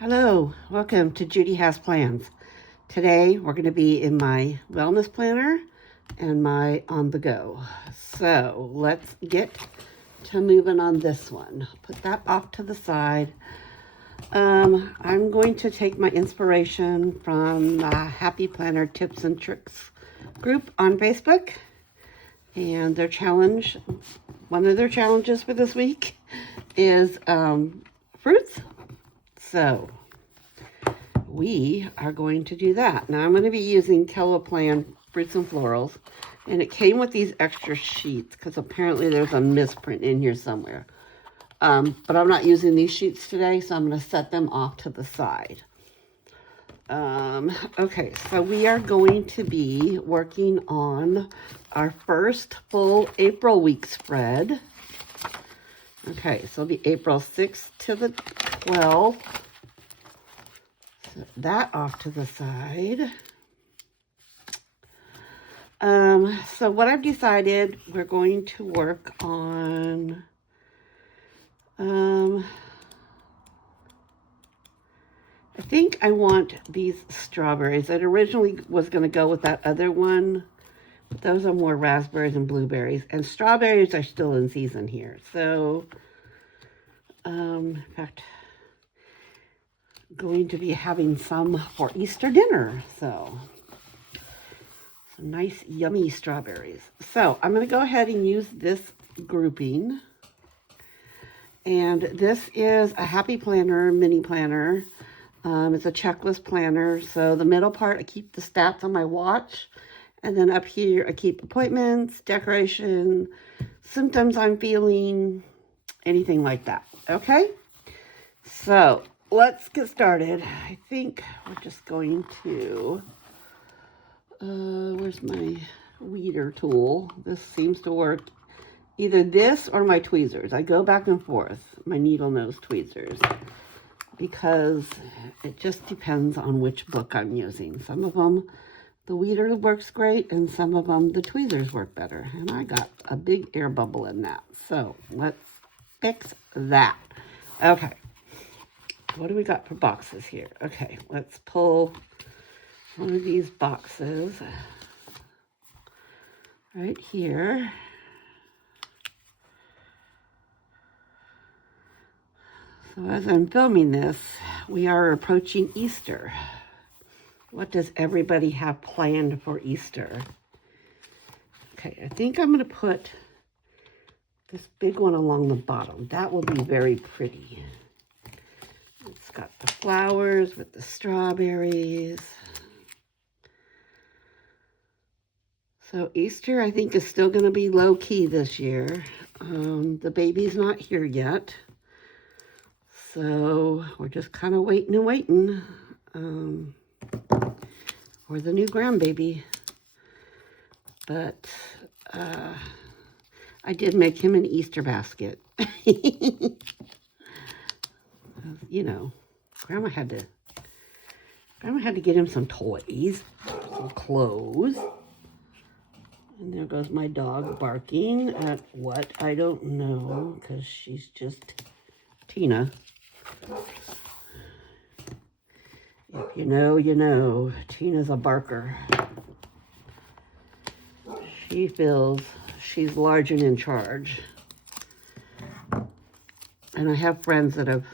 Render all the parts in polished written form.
Hello, welcome to Judy Has Plans. Today we're going to be in my wellness planner and my on the go. So let's get to moving on this one. Put that off to the side. I'm going to take my inspiration from the Happy Planner Tips and Tricks group on Facebook, and their challenge, one of their challenges for this week is fruits. So we are going to do that. Now I'm going to be using Plan Fruits and Florals, and it came with these extra sheets because apparently there's a misprint in here somewhere. But I'm not using these sheets today, so I'm going to set them off to the side. Okay, so we are going to be working on our first full April week spread. Okay, so it'll be April 6th to the 12th. Set that off to the side. So what I've decided, we're going to work on I think I want these strawberries. It originally was going to go with that other one, but those are more raspberries and blueberries, and strawberries are still in season here. So, in fact, going to be having some for Easter dinner. So, some nice, yummy strawberries. So, I'm going to go ahead and use this grouping. And this is a Happy Planner mini planner. It's a checklist planner. So the middle part, I keep the stats on my watch. And then up here, I keep appointments, decoration, symptoms I'm feeling, anything like that. Okay? So let's get started. I think we're just going to, where's my weeder tool? This seems to work. Either this or my tweezers. I go back and forth, my needle nose tweezers, because it just depends on which book I'm using. Some of them, the weeder works great, and some of them, the tweezers work better. And I got a big air bubble in that. So let's fix that. Okay. What do we got for boxes here? Okay, let's pull one of these boxes right here. So as I'm filming this, we are approaching Easter. What does everybody have planned for Easter? Okay, I think I'm going to put this big one along the bottom. That will be very pretty. It's got the flowers with the strawberries. So Easter, I think, is still going to be low-key this year. The baby's not here yet. So we're just kind of waiting and waiting for the new grandbaby. But I did make him an Easter basket. You know, Grandma had to get him some toys, some clothes. And there goes my dog barking at what? I don't know, because she's just Tina. If you know, you know. Tina's a barker. She feels she's large and in charge. And I have friends that have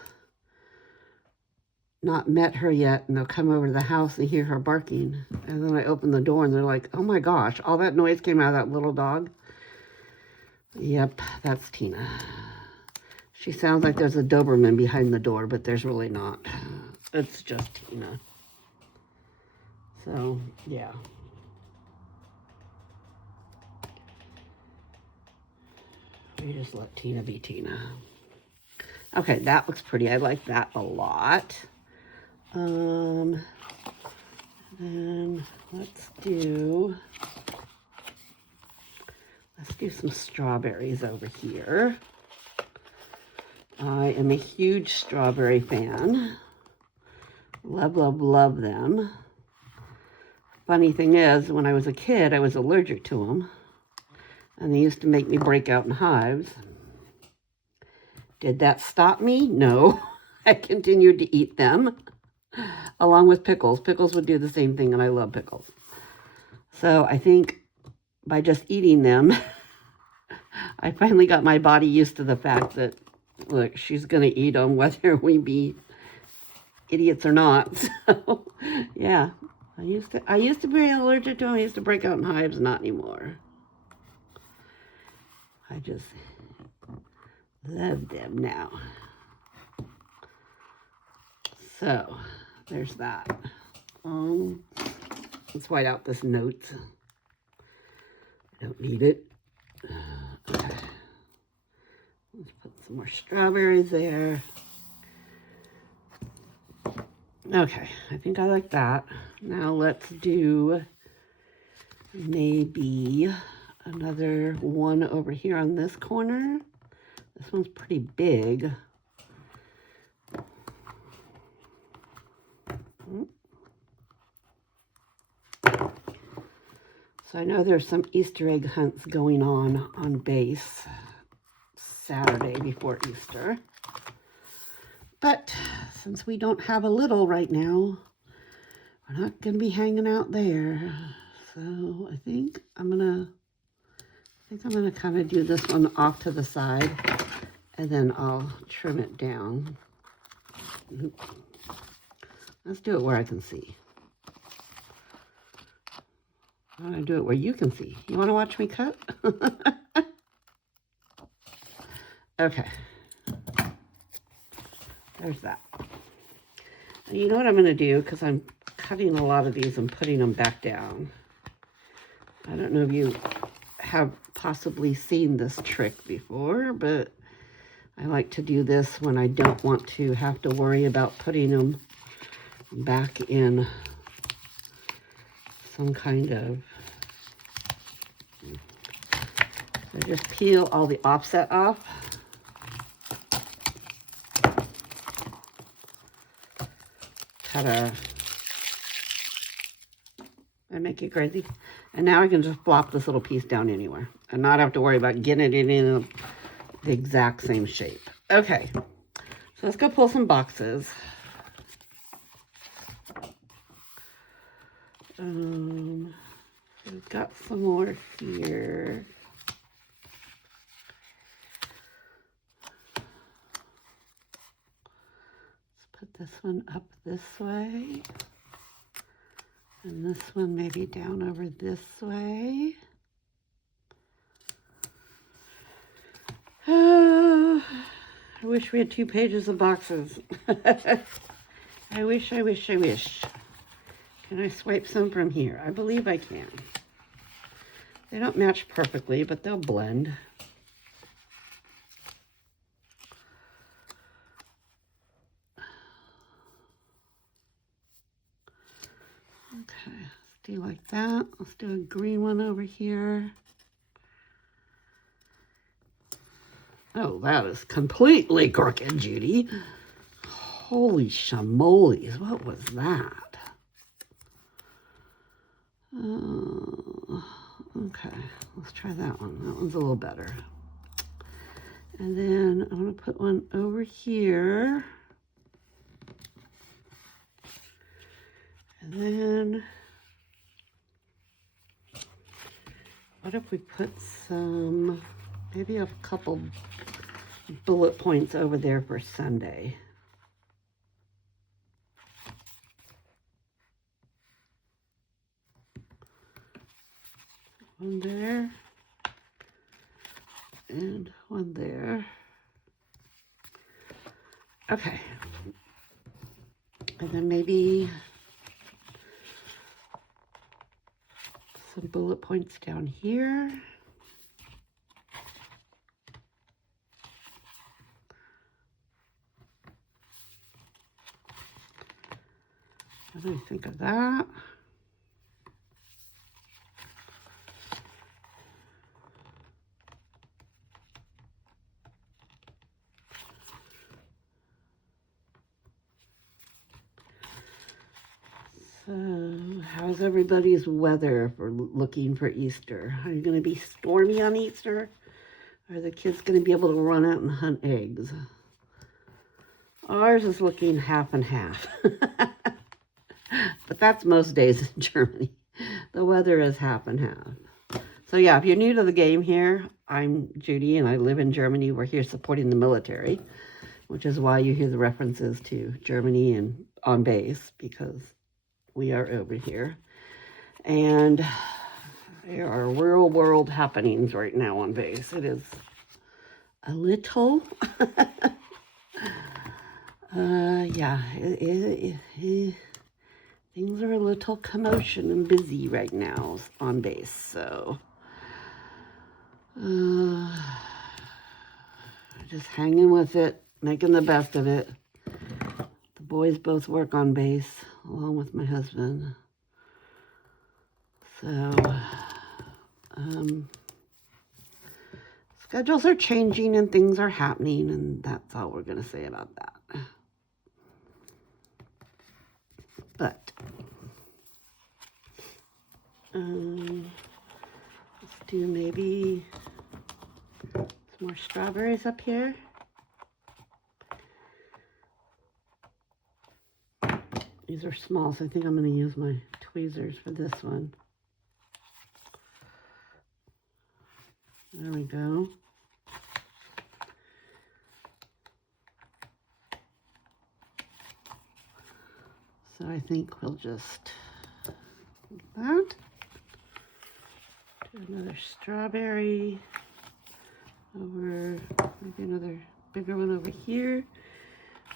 not met her yet, and they'll come over to the house and hear her barking. And then I open the door and they're like, oh my gosh, all that noise came out of that little dog. Yep, that's Tina. She sounds like there's a Doberman behind the door, but there's really not. It's just Tina. So, yeah. We just let Tina be Tina. Okay, that looks pretty. I like that a lot. Then let's do some strawberries over here. I am a huge strawberry fan. Love, love, love them. Funny thing is, when I was a kid, I was allergic to them. And they used to make me break out in hives. Did that stop me? No. I continued to eat them along with pickles. Pickles would do the same thing, and I love pickles. So I think by just eating them, I finally got my body used to the fact that, look, she's going to eat them whether we be idiots or not. So, yeah, I used to be allergic to them. I used to break out in hives, not anymore. I just love them now. So, there's that. Let's white out this note. I don't need it. Okay. Let's put some more strawberries there. Okay, I think I like that. Now let's do maybe another one over here on this corner. This one's pretty big. So I know there's some Easter egg hunts going on base Saturday before Easter. But since we don't have a little right now, we're not going to be hanging out there. So I think I'm gonna kind of do this one off to the side, and then I'll trim it down. Let's do it where I can see. I want to do it where you can see. You want to watch me cut? Okay. There's that. And you know what I'm going to do, because I'm cutting a lot of these and putting them back down. I don't know if you have possibly seen this trick before, but I like to do this when I don't want to have to worry about putting them back in some kind of... So just peel all the offset off. Ta-da. I make it crazy. And now I can just plop this little piece down anywhere and not have to worry about getting it in the exact same shape. Okay, so let's go pull some boxes. We've got some more here. Let's put this one up this way. And this one maybe down over this way. I wish we had 2 pages of boxes. I wish. Can I swipe some from here? I believe I can. They don't match perfectly, but they'll blend. Okay, let's do like that. Let's do a green one over here. Oh, that is completely crooked, Judy. Holy shamoles, what was that? Okay, let's try that one. That one's a little better. And then I'm going to put one over here. And then, what if we put some, maybe a couple bullet points over there for Sunday? One there, and one there. Okay. And then maybe some bullet points down here. What do you think of that? So, how's everybody's weather for looking for Easter? Are you going to be stormy on Easter? Are the kids going to be able to run out and hunt eggs? Ours is looking half and half. But that's most days in Germany. The weather is half and half. So yeah, if you're new to the game here, I'm Judy and I live in Germany. We're here supporting the military, which is why you hear the references to Germany and on base, because we are over here. And there are real world happenings right now on base. It is a little, yeah, things are a little commotion and busy right now on base, so just hanging with it, making the best of it. The boys both work on base along with my husband, so schedules are changing and things are happening, and that's all we're going to say about that. But let's do maybe some more strawberries up here. These are small, so I think I'm going to use my tweezers for this one. There we go. So I think we'll just do that. Do another strawberry over, maybe another bigger one over here.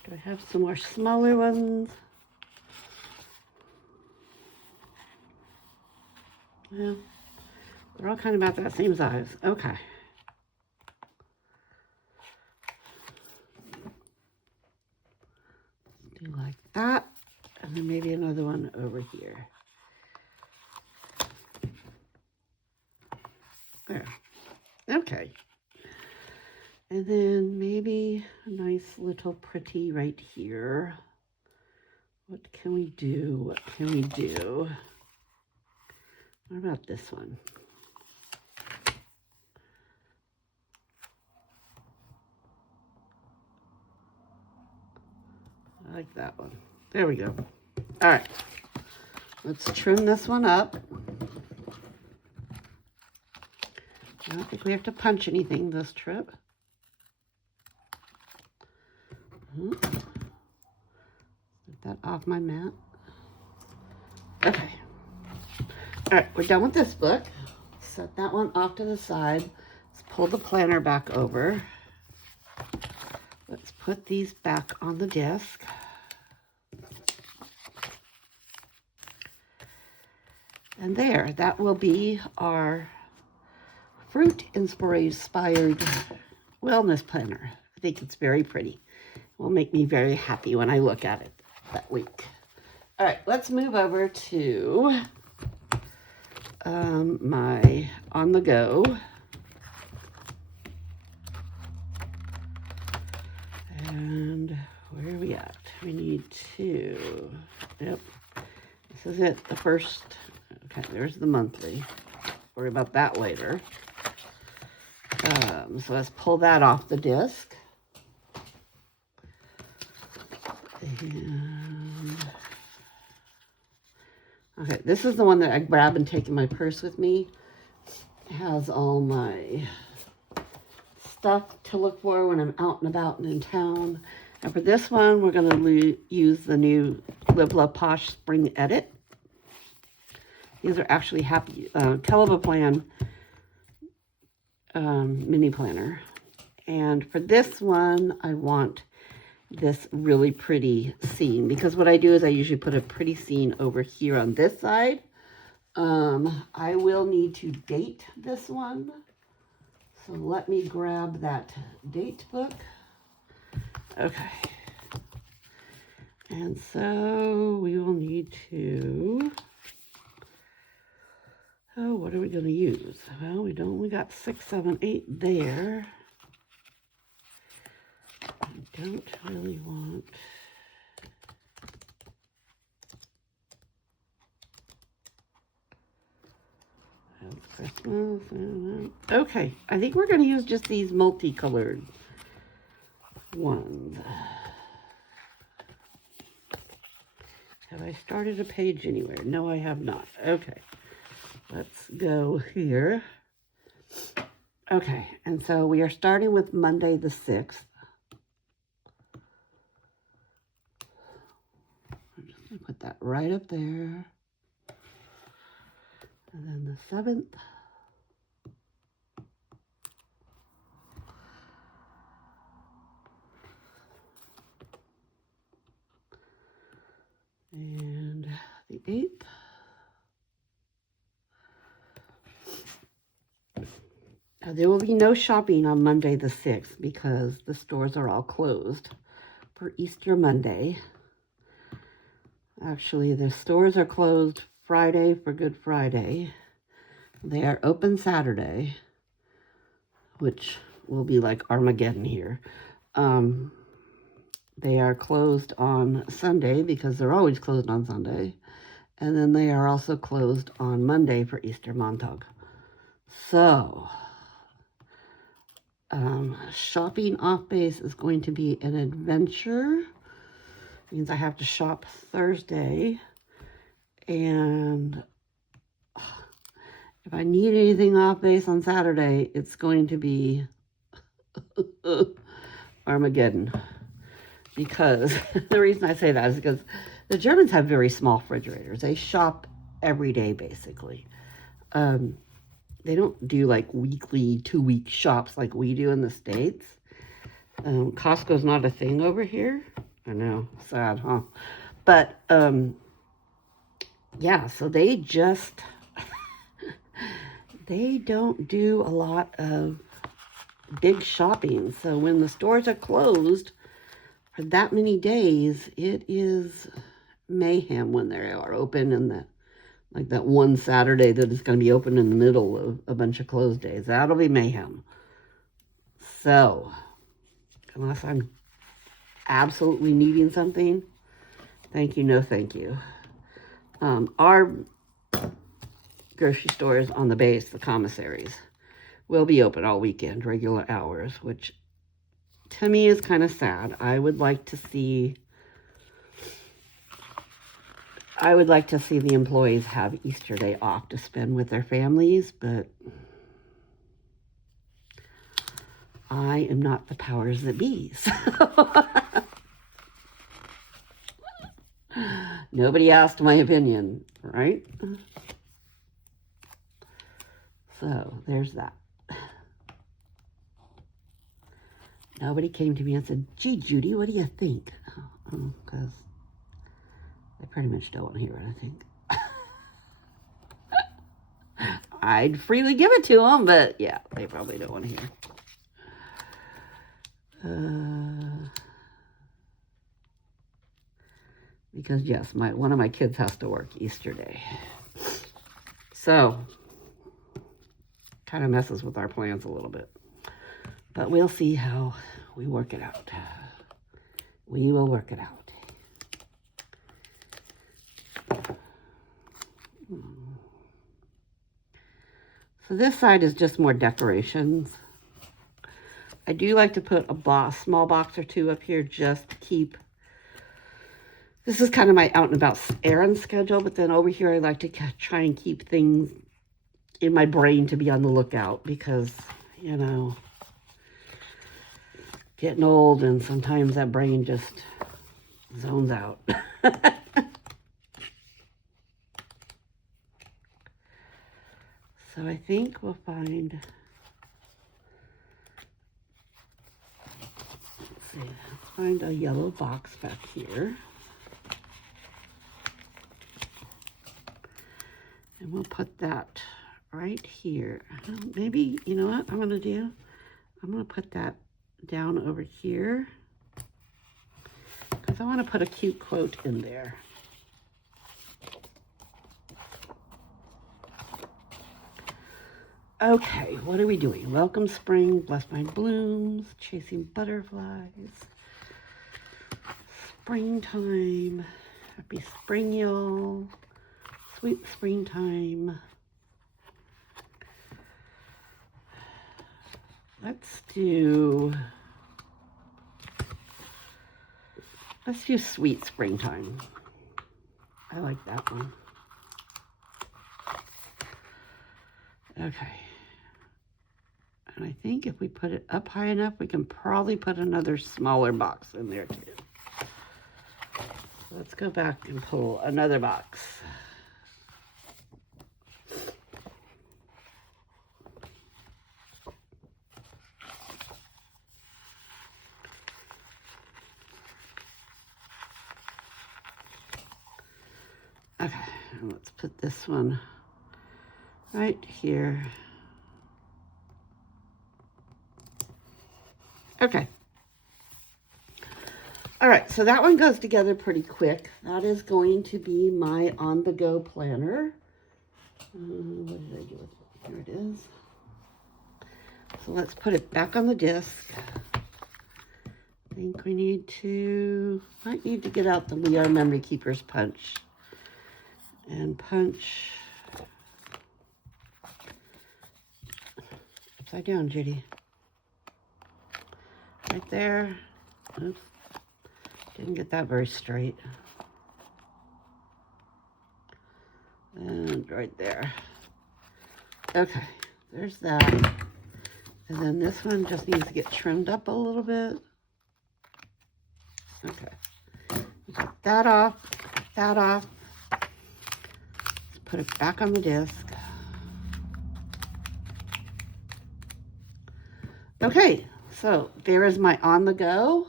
Do I have some more smaller ones? Yeah, they're all kind of about that same size. Okay. Do like that. And then maybe another one over here. There. Okay. And then maybe a nice little pretty right here. What can we do? What can we do? What about this one? I like that one. There we go. All right. Let's trim this one up. I don't think we have to punch anything this trip. Get that off my mat. Okay. All right, we're done with this book. Set that one off to the side. Let's pull the planner back over. Let's put these back on the desk. And there, that will be our fruit-inspired wellness planner. I think it's very pretty. It will make me very happy when I look at it that week. All right, let's move over to my on the go. And where are we at? We need two. Yep. This is it, the first. Okay, there's the monthly. Worry about that later. So let's pull that off the disc. And okay, this is the one that I grab and take in my purse with me. It has all my stuff to look for when I'm out and about and in town. And for this one, we're going to use the new Live Love Posh Spring Edit. These are actually Caliber Plan mini planner. And for this one, I want this really pretty scene, because what I do is I usually put a pretty scene over here on this side. I will need to date this one. So let me grab that date book. Okay. And so we will need to, oh, what are we going to use? Well, we got 6, 7, 8 there. I don't really want, Christmas. Okay, I think we're going to use just these multicolored ones. Have I started a page anywhere? No, I have not. Okay. Let's go here. Okay, and so we are starting with Monday the 6th. I'm just going to put that right up there. And then the 7th. And the 8th. Now, there will be no shopping on Monday the 6th because the stores are all closed for Easter Monday. Actually, the stores are closed Friday for Good Friday. They are open Saturday, which will be like Armageddon here. They are closed on Sunday because they're always closed on Sunday. And then they are also closed on Monday for Easter Montag. So, shopping off base is going to be an adventure. Means I have to shop Thursday. And if I need anything off base on Saturday, it's going to be Armageddon. Because the reason I say that is because the Germans have very small refrigerators. They shop every day, basically. They don't do like weekly, 2-week shops like we do in the States. Costco's not a thing over here. I know, sad, huh? But, yeah, so they just, they don't do a lot of big shopping. So when the stores are closed for that many days, it is mayhem when they are open, and like that one Saturday that is going to be open in the middle of a bunch of closed days. That'll be mayhem. So, unless I'm absolutely needing something, thank you, no thank you. Our grocery stores on the base, the commissaries, will be open all weekend, regular hours, which to me is kind of sad. I would like to see the employees have Easter Day off to spend with their families, but I am not the powers that be. So nobody asked my opinion, right? So there's that. Nobody came to me and said, "Gee, Judy, what do you think?" Because they pretty much don't want to hear what I think. I'd freely give it to them, but yeah, they probably don't want to hear. Because yes, one of my kids has to work Easter Day. So, kind of messes with our plans a little bit. But we'll see how we work it out. We will work it out. So this side is just more decorations. I do like to put a small box or two up here just to keep. This is kind of my out and about errand schedule, but then over here I like to try and keep things in my brain to be on the lookout because, you know, getting old and sometimes that brain just zones out. So I think we'll find, let's find a yellow box back here. And we'll put that right here. Maybe, you know what I'm going to do? I'm going to put that down over here because I want to put a cute quote in there. Okay, what are we doing? Welcome spring, bless my blooms, chasing butterflies, springtime, happy spring, y'all, sweet springtime. Let's do sweet springtime. I like that one. Okay. And I think if we put it up high enough, we can probably put another smaller box in there too. Let's go back and pull another box. Okay, let's put this one right here. Okay. All right, so that one goes together pretty quick. That is going to be my on-the-go planner. What did I do with it? Here it is. So let's put it back on the disc. I think we might need to get out the We Are Memory Keepers punch. And punch upside down, Judy. Right there. Oops. Didn't get that very straight. And right there. Okay, there's that. And then this one just needs to get trimmed up a little bit. Okay. Get that off, that off. Let's put it back on the disc. Okay, so there is my on the go.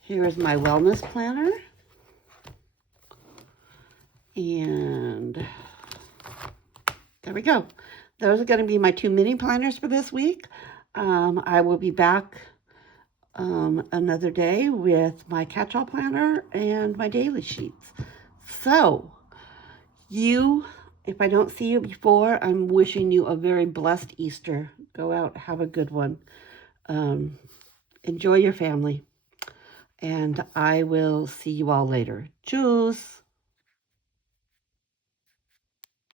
Here is my wellness planner. And there we go. Those are going to be my 2 mini planners for this week. I will be back another day with my catch-all planner and my daily sheets. So, if I don't see you before, I'm wishing you a very blessed Easter. Go out, have a good one. Enjoy your family. And I will see you all later. Tschüss.